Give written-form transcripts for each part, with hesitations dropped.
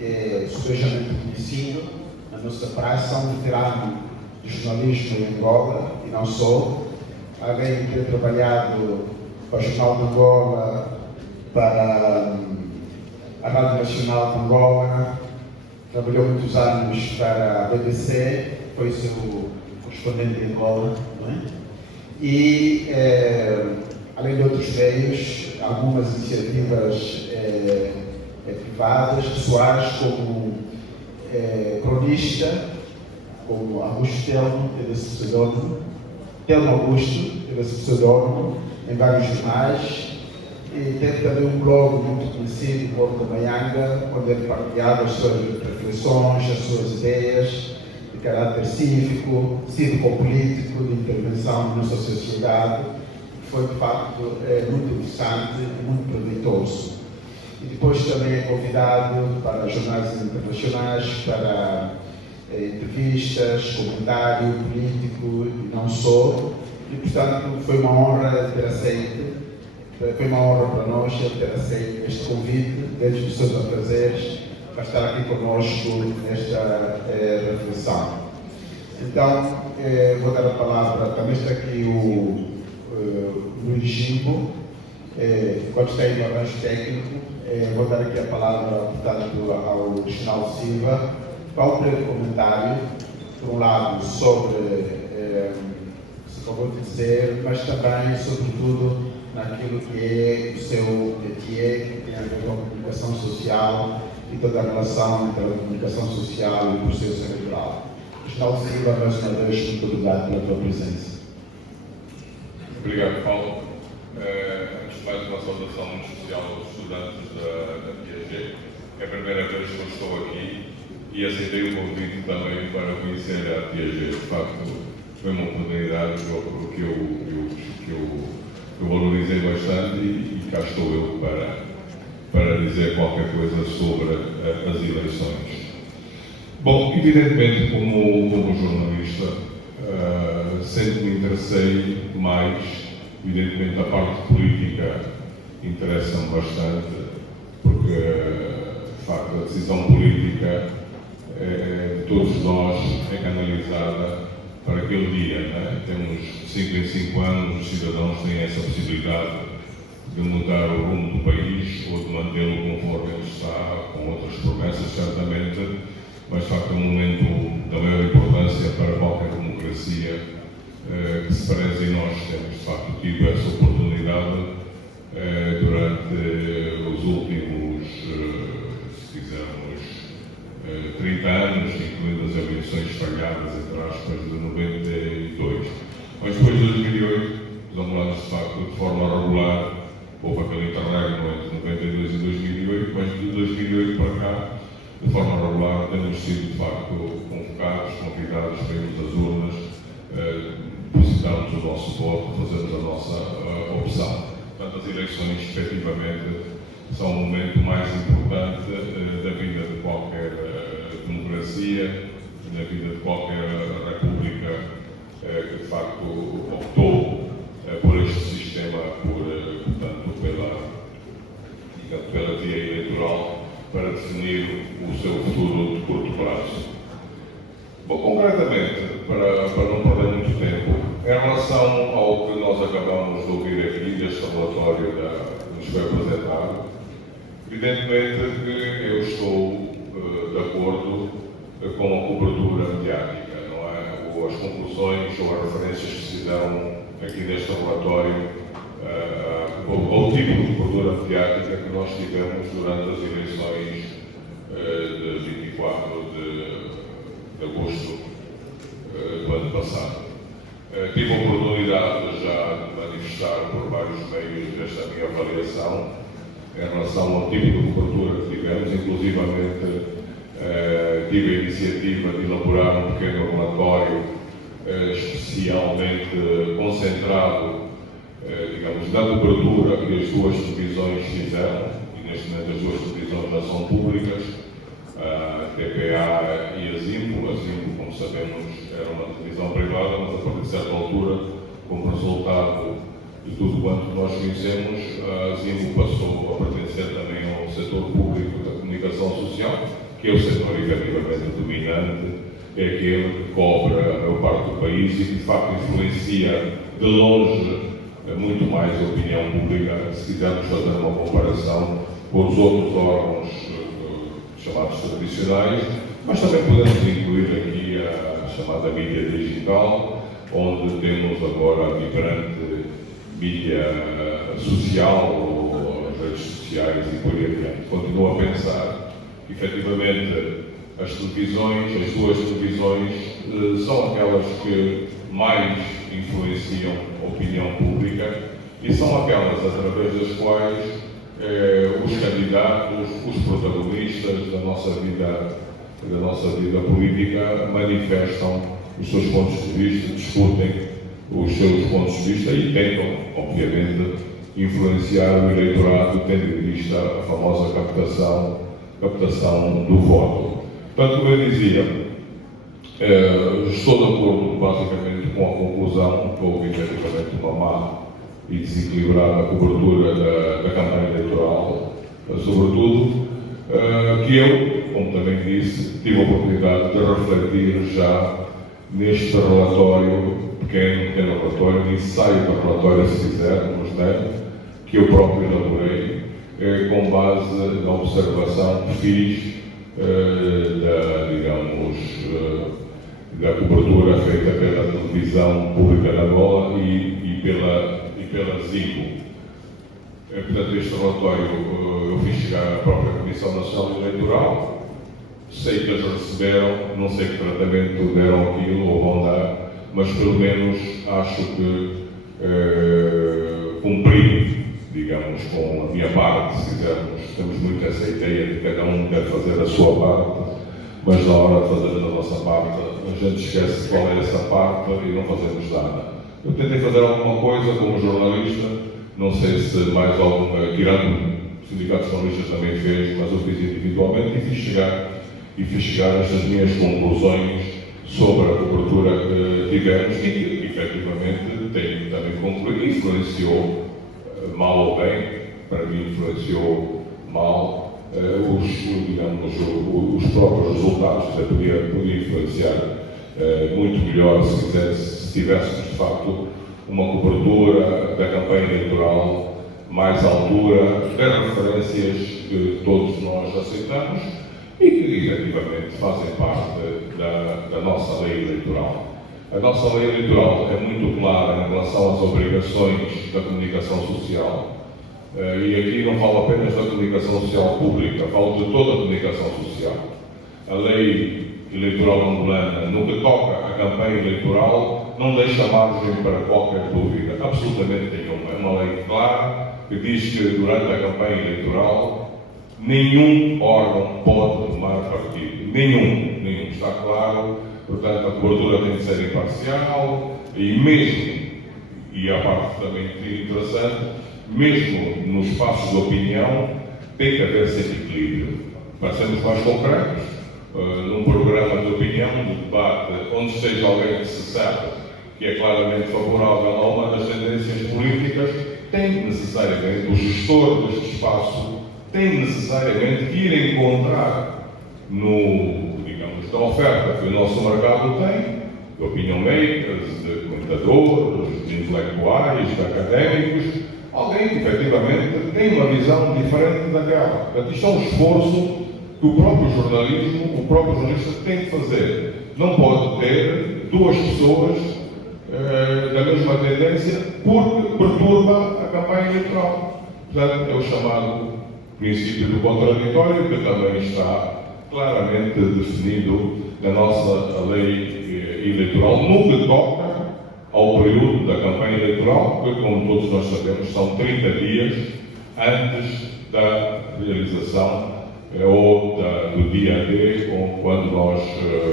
Especialmente conhecido na nossa praça, um veterano de jornalismo em Angola, e não só, alguém que tem trabalhado para o Jornal de Angola, para a Rádio Nacional de Angola, trabalhou muitos anos para a BBC, foi seu correspondente em Angola, não é? E, além de outros meios, algumas iniciativas privadas, pessoais, como cronista, como Augusto Telmo, teve esse pseudónimo, Telmo Augusto, teve esse pseudónimo em vários jornais, e teve também um blog muito conhecido, o blog da Maianga, onde ele partilhava as suas reflexões, as suas ideias de caráter cívico-político, de intervenção na nossa sociedade, que foi de facto muito interessante e muito proveitoso. E depois também é convidado para jornais internacionais, para entrevistas, comentário político e não só. E, portanto, foi uma honra ter aceito, foi uma honra para nós ter aceito este convite, dentro dos seus afazeres, para estar aqui conosco nesta reflexão. Então, vou dar a palavra, também está aqui o Luís Gimbo, quando está aí no arranjo técnico, vou dar aqui a palavra, portanto, ao Reginaldo Silva, para um breve comentário, por um lado, sobre se acabou de dizer, mas também, sobretudo, naquilo que é o seu métier, que tem a ver com a comunicação social e toda a relação entre a comunicação social e o processo eleitoral. Reginaldo Silva, mais uma vez, muito obrigado pela tua presença. Obrigado, Paulo. Antes de mais, uma saudação muito especial aos estudantes da Piaget. É a primeira vez que eu estou aqui e aceitei o convite também para conhecer a Piaget. De facto, foi uma oportunidade que eu valorizei bastante e cá estou eu para dizer qualquer coisa sobre as eleições. Bom, evidentemente, como jornalista, sempre me interessei mais, evidentemente, a parte política interessa-me bastante, porque, de facto, a decisão política de todos nós é canalizada para aquele dia, não é? Temos 5 em 5 anos, os cidadãos têm essa possibilidade de mudar o rumo do país ou de mantê-lo conforme ele está, com outras promessas, certamente, mas de facto é um momento da maior importância para qualquer democracia que se preze, e nós temos de facto tido essa oportunidade durante os últimos, se quisermos, 30 anos, incluindo as eleições falhadas, entre aspas, de 92. Mas depois de 2008, vamos lá, de facto, de forma regular, houve aquele interregno entre 92 e 2008, mas de 2008 para cá, de forma regular, temos sido, de facto, convidados para irmos às urnas, depositarmos o nosso voto, fazermos a nossa opção. Portanto, as eleições, efetivamente, são o momento mais importante da vida de qualquer democracia, na vida de qualquer república que, de facto, optou por este sistema, portanto, pela via eleitoral, para definir o seu futuro de curto prazo. Bom, concretamente, para não perder muito tempo, em relação ao que nós acabamos de ouvir aqui, deste relatório que nos foi apresentado, evidentemente que eu estou de acordo com a cobertura mediática, não é? Ou as conclusões ou as referências que se dão aqui neste relatório ao tipo de cobertura mediática que nós tivemos durante as eleições de 24 de agosto do ano passado. Tive a oportunidade já de manifestar por vários meios esta minha avaliação em relação ao tipo de cobertura que tivemos, inclusivamente tive a iniciativa de elaborar um pequeno relatório especialmente concentrado, digamos, na cobertura que as duas televisões fizeram, e neste momento as duas televisões já são públicas, a TPA e a Zimbo. A Zimbo, como sabemos, era uma televisão privada, mas a partir de certa altura, como resultado de tudo quanto nós conhecemos, a Zimbo passou a pertencer também ao setor público da comunicação social, que é o setor efetivamente dominante, é aquele que cobre a maior parte do país e que de facto influencia de longe muito mais a opinião pública, se quisermos fazer uma comparação com os outros órgãos chamados tradicionais, mas também podemos incluir aqui a chamada mídia digital, onde temos agora a vibrante mídia social, ou as redes sociais e por aí adiante. Continuo a pensar que, efetivamente, as televisões, as duas televisões, são aquelas que mais influenciam a opinião pública e são aquelas através das quais os candidatos, os protagonistas da nossa vida política manifestam os seus pontos de vista, discutem os seus pontos de vista e tentam, obviamente, influenciar o eleitorado, tendo em vista a famosa captação do voto. Portanto, como eu dizia, estou de acordo basicamente com a conclusão que houve efetivamente uma má e desequilibrada cobertura da campanha eleitoral, sobretudo que eu, como também disse, tive a oportunidade de refletir já neste relatório, pequeno relatório, ensaio de relatório, se quisermos, né, que eu próprio elaborei, com base na observação que fiz da cobertura feita pela televisão pública de Angola e pela ZIGO. Portanto, este relatório eu fiz chegar à própria Comissão Nacional Eleitoral, sei que eles receberam, não sei que tratamento deram aquilo ou vão dar, mas pelo menos acho que cumpri, digamos, com a minha parte, se quisermos. Temos muito essa ideia de que cada um deve fazer a sua parte, mas na hora de fazer a nossa parte, a gente esquece qual é essa parte e não fazemos nada. Eu tentei fazer alguma coisa como jornalista, não sei se mais alguma, tirando o Sindicato de Jornalistas também fez, mas eu fiz individualmente e fiz chegar estas minhas conclusões sobre a cobertura que tivemos e que, efetivamente, tenho também concluído, influenciou, mal ou bem, para mim influenciou mal, os próprios resultados. Podia influenciar muito melhor se tivéssemos, de facto, uma cobertura da campanha eleitoral mais à altura das referências que todos nós aceitamos e que, efetivamente, fazem parte da nossa lei eleitoral. A nossa lei eleitoral é muito clara em relação às obrigações da comunicação social. E aqui não falo apenas da comunicação social pública, falo de toda a comunicação social. A lei eleitoral angolana, no que toca à campanha eleitoral, não deixa margem para qualquer dúvida, absolutamente nenhuma. É uma lei clara que diz que durante a campanha eleitoral nenhum órgão pode tomar partido. Nenhum. Está claro. Portanto, a cobertura tem de ser imparcial e a parte também interessante, mesmo nos espaços de opinião, tem que haver sempre equilíbrio. Para sermos mais concretos, num programa de opinião, de debate, onde esteja alguém que se sabe que é claramente favorável a uma das tendências políticas, tem necessariamente, o gestor deste espaço tem necessariamente que ir encontrar da oferta que o nosso mercado tem, de opinion makers, de comentadores, de intelectuais, de académicos, alguém que efetivamente tem uma visão diferente daquela. Portanto, isto é um esforço que o próprio jornalista tem que fazer. Não pode ter duas pessoas da mesma tendência porque perturba a campanha eleitoral. Portanto, é o chamado princípio do contraditório, que também está claramente definido na nossa lei eleitoral, no que toca ao período da campanha eleitoral, que, como todos nós sabemos, são 30 dias antes da realização do dia D, quando nós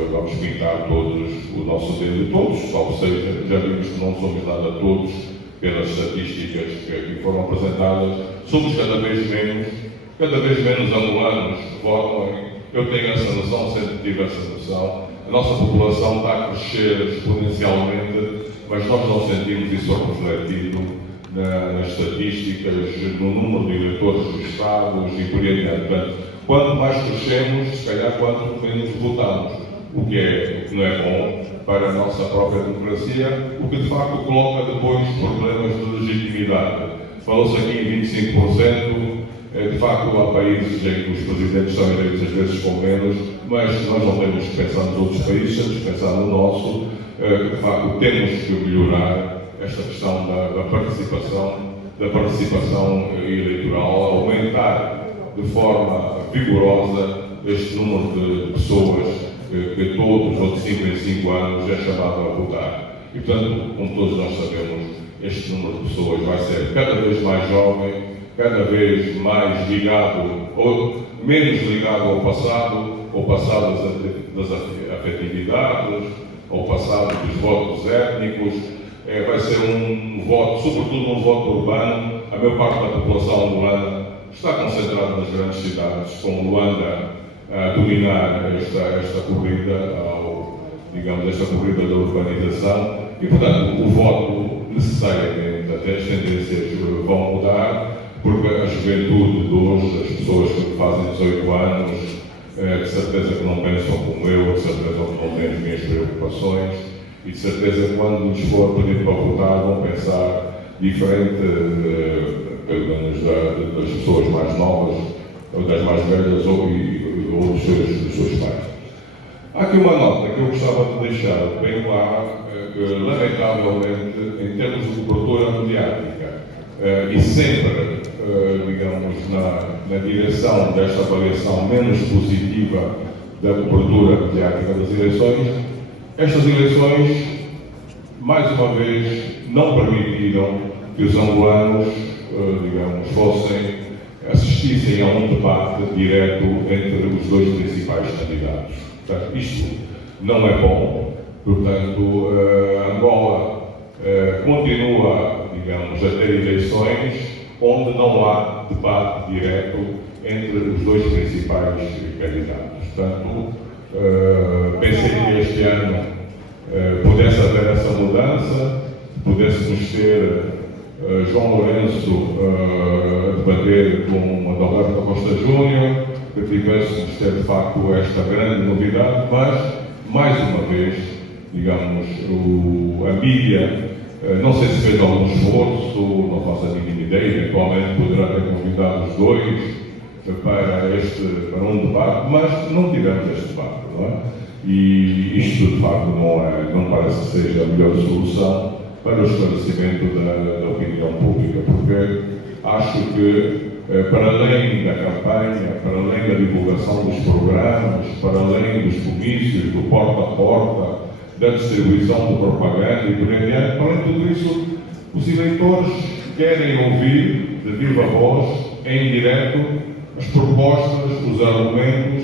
vamos pintar todos o nosso dedo, todos, ou seja, já vimos que não somos nada todos, pelas estatísticas que aqui foram apresentadas, somos cada vez menos angolanos que votam. Eu tenho essa noção, sempre tive essa noção. A nossa população está a crescer exponencialmente, mas nós não sentimos isso refletido nas estatísticas, no número de eleitores registrados e por aí adiante. quanto mais crescemos, se calhar quanto menos votamos, o que não é bom para a nossa própria democracia, o que de facto coloca depois problemas de legitimidade. Falou-se aqui em 25%, de facto há países em que os presidentes são eleitos às vezes com menos, mas nós não temos que pensar nos outros países, temos que pensar no nosso, de facto temos que melhorar esta questão da participação eleitoral, aumentar de forma vigorosa este número de pessoas que todos ou de 5 em 5 anos é chamado a votar. E portanto, como todos nós sabemos, este número de pessoas vai ser cada vez mais jovem, cada vez mais ligado, ou menos ligado ao passado das afetividades, ao passado dos votos étnicos. Vai ser um voto, sobretudo um voto urbano. A maior parte da população angolana está concentrada nas grandes cidades, com Luanda a dominar esta corrida, digamos, esta corrida da urbanização. E, portanto, o voto, necessariamente, até as tendências vão mudar, porque a juventude de hoje, as pessoas que fazem 18 anos, de certeza que não pensam como eu, de certeza que não têm as minhas preocupações, e de certeza que quando lhes for pedir para votar vão pensar diferente, pelo menos das pessoas mais novas, ou das mais velhas, ou dos seus pais. Há aqui uma nota que eu gostava de deixar bem clara, que lamentavelmente, em termos de cobertura mediática, e sempre, digamos, na direção desta avaliação menos positiva da cobertura mediática das eleições, estas eleições, mais uma vez, não permitiram que os angolanos, digamos, assistissem a um debate direto entre os dois principais candidatos. Portanto, isto não é bom. Portanto, Angola continua, digamos, a ter eleições onde não há debate direto entre os dois principais candidatos. Portanto, pensei que este ano pudesse haver essa mudança, pudéssemos ter João Lourenço a debater com Adalberto Costa Júnior, que tivéssemos ter de facto esta grande novidade, mas, mais uma vez, digamos, a mídia, não sei se fez algum esforço, não faço a mínima ideia, eventualmente poderá ter convidado os dois para um debate, mas não tivemos este debate, não é? E isto, de facto, não parece que seja a melhor solução para o esclarecimento da opinião pública, porque acho que, para além da campanha, para além da divulgação dos programas, para além dos comícios, do porta a porta, da distribuição de propaganda e por aí adiante, para além de tudo isso, os eleitores querem ouvir, de viva voz, em direto, as propostas, os argumentos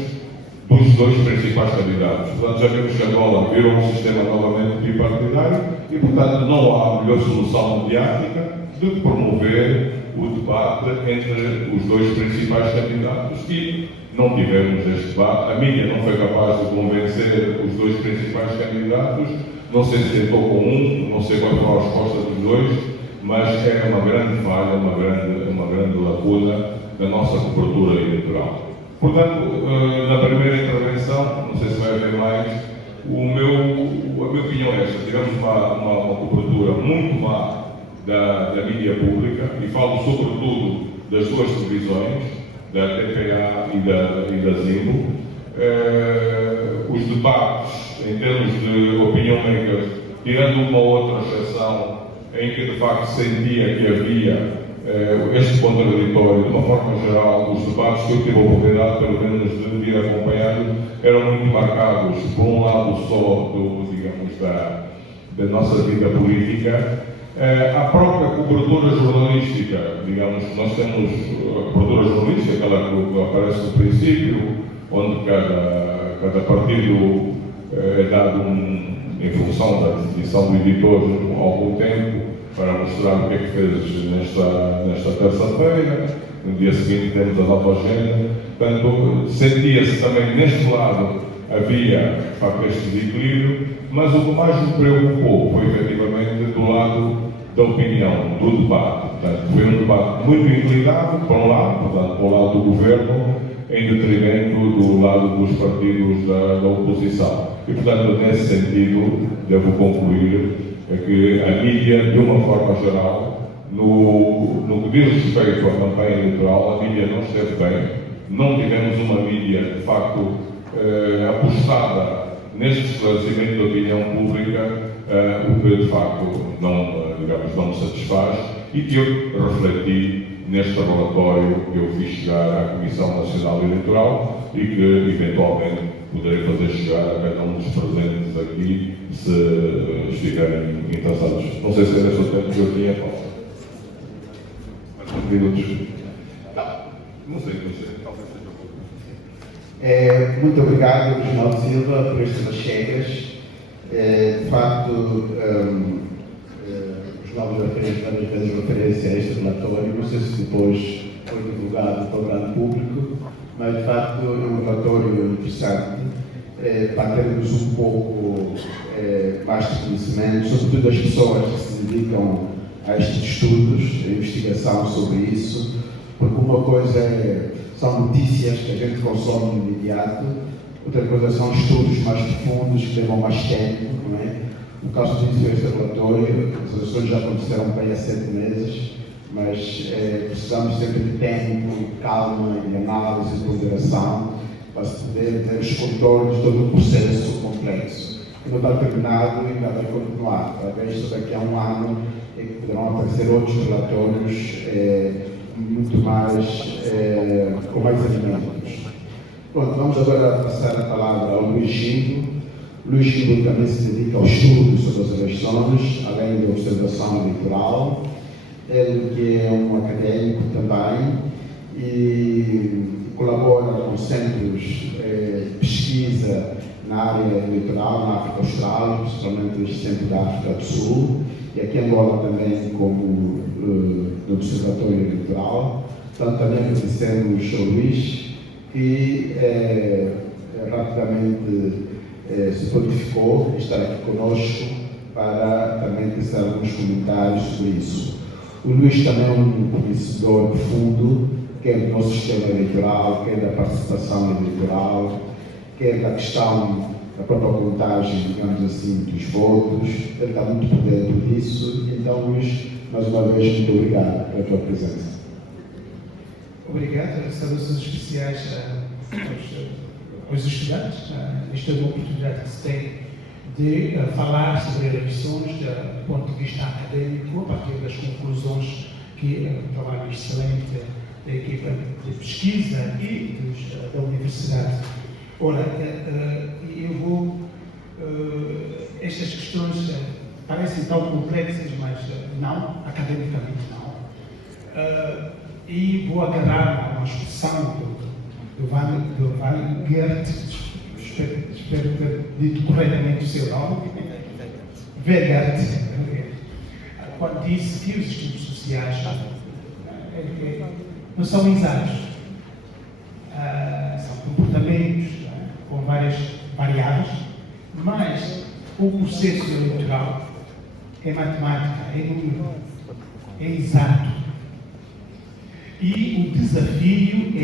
dos dois principais candidatos. Portanto, já vimos que Angola virou um sistema novamente bipartidário e, portanto, não há melhor solução mediática do que promover o debate entre os dois principais candidatos. E não tivemos este debate. A mídia não foi capaz de convencer os dois principais candidatos. Não sei se tentou com um, não sei qual foi a resposta dos dois, mas é uma grande falha, uma grande lacuna da nossa cobertura eleitoral. Portanto, na primeira intervenção, não sei se vai haver mais, a minha opinião é esta: tivemos uma cobertura muito má da mídia pública, e falo sobretudo das duas televisões, da TPA e da Zimbo. Os debates, em termos de opinion makers, tirando uma outra exceção, em que de facto sentia que havia este contraditório, de uma forma geral, os debates que eu tive a oportunidade, pelo menos, de vir acompanhando, eram muito marcados, por um lado só, da nossa vida política. A própria cobertura jornalística, digamos, nós temos a cobertura jornalística, aquela que aparece no princípio, onde cada partido é dado em função da definição do editor há algum tempo, para mostrar o que é que fez nesta terça-feira. No dia seguinte temos a nova agenda. Portanto, sentia-se também neste lado, havia de facto este desequilíbrio, mas o que mais me preocupou foi efetivamente do lado da opinião, do debate. Portanto, foi um debate muito inclinado para um lado, portanto, para o lado do governo, em detrimento do lado dos partidos da oposição. E, portanto, nesse sentido, devo concluir que a mídia, de uma forma geral, no que diz respeito à campanha eleitoral, a mídia não esteve bem. Não tivemos uma mídia, de facto, apostada neste esclarecimento da opinião pública, o que, de facto, não me satisfaz e que eu refleti neste relatório que eu fiz chegar à Comissão Nacional Eleitoral e que, eventualmente, poderei fazer chegar a cada um dos presentes aqui, se estiverem interessados. Não sei se era esse o tempo que eu tinha falta. Minutos. Não sei, talvez seja muito obrigado, Reginaldo Silva, por estas chegas. De facto, o Reginaldo já fez várias vezes referência a este relatório. Não sei se depois foi divulgado para o grande público, mas de facto é um relatório interessante para termos um pouco mais de conhecimento, sobretudo as pessoas que se dedicam a estes estudos, a investigação sobre isso, porque uma coisa são notícias que a gente consome no imediato, outra coisa são estudos mais profundos que levam mais tempo, não é? No caso do início deste relatório, as eleições já aconteceram bem há 7 meses, mas precisamos sempre de tempo, calma e análise e ponderação para se poder ter os contornos de todo o processo complexo, que não está terminado e ainda vai continuar. Talvez daqui a um ano poderão aparecer outros relatórios muito mais, com mais elementos. Pronto, vamos agora passar a palavra ao Luís Chico. Luís Chico também se dedica ao estudo sobre as eleições, além da observação eleitoral. Ele que é um académico também e colabora com centros de pesquisa na área eleitoral, na África Austral, principalmente este centro da África do Sul, e aqui em Angola também como no Observatório Eleitoral. Portanto, também agradecemos ao Luís, que rapidamente se prontificou estar aqui conosco para também tecer alguns comentários sobre isso. O Luís também é um conhecedor profundo, quer do nosso sistema eleitoral, quer da participação eleitoral, quer da questão da própria contagem, digamos assim, dos votos. Ele está muito por dentro disso. Então, Luís, mais uma vez, muito obrigado pela tua presença. Obrigado. Saudações especiais aos estudantes. Esta é uma oportunidade que se tem de falar sobre eleições do ponto de vista acadêmico, a partir das conclusões que o trabalho excelente da equipa de pesquisa e da Universidade. Ora, eu vou. Estas questões parecem tão complexas, mas não, academicamente não. E vou agarrar a uma expressão do Van Geert, espero ter dito corretamente o seu nome, Wegeert, quando disse que os estudos sociais não são exatos, são comportamentos com várias variáveis, mas o processo eleitoral é matemática, é número, é exato. E o desafio é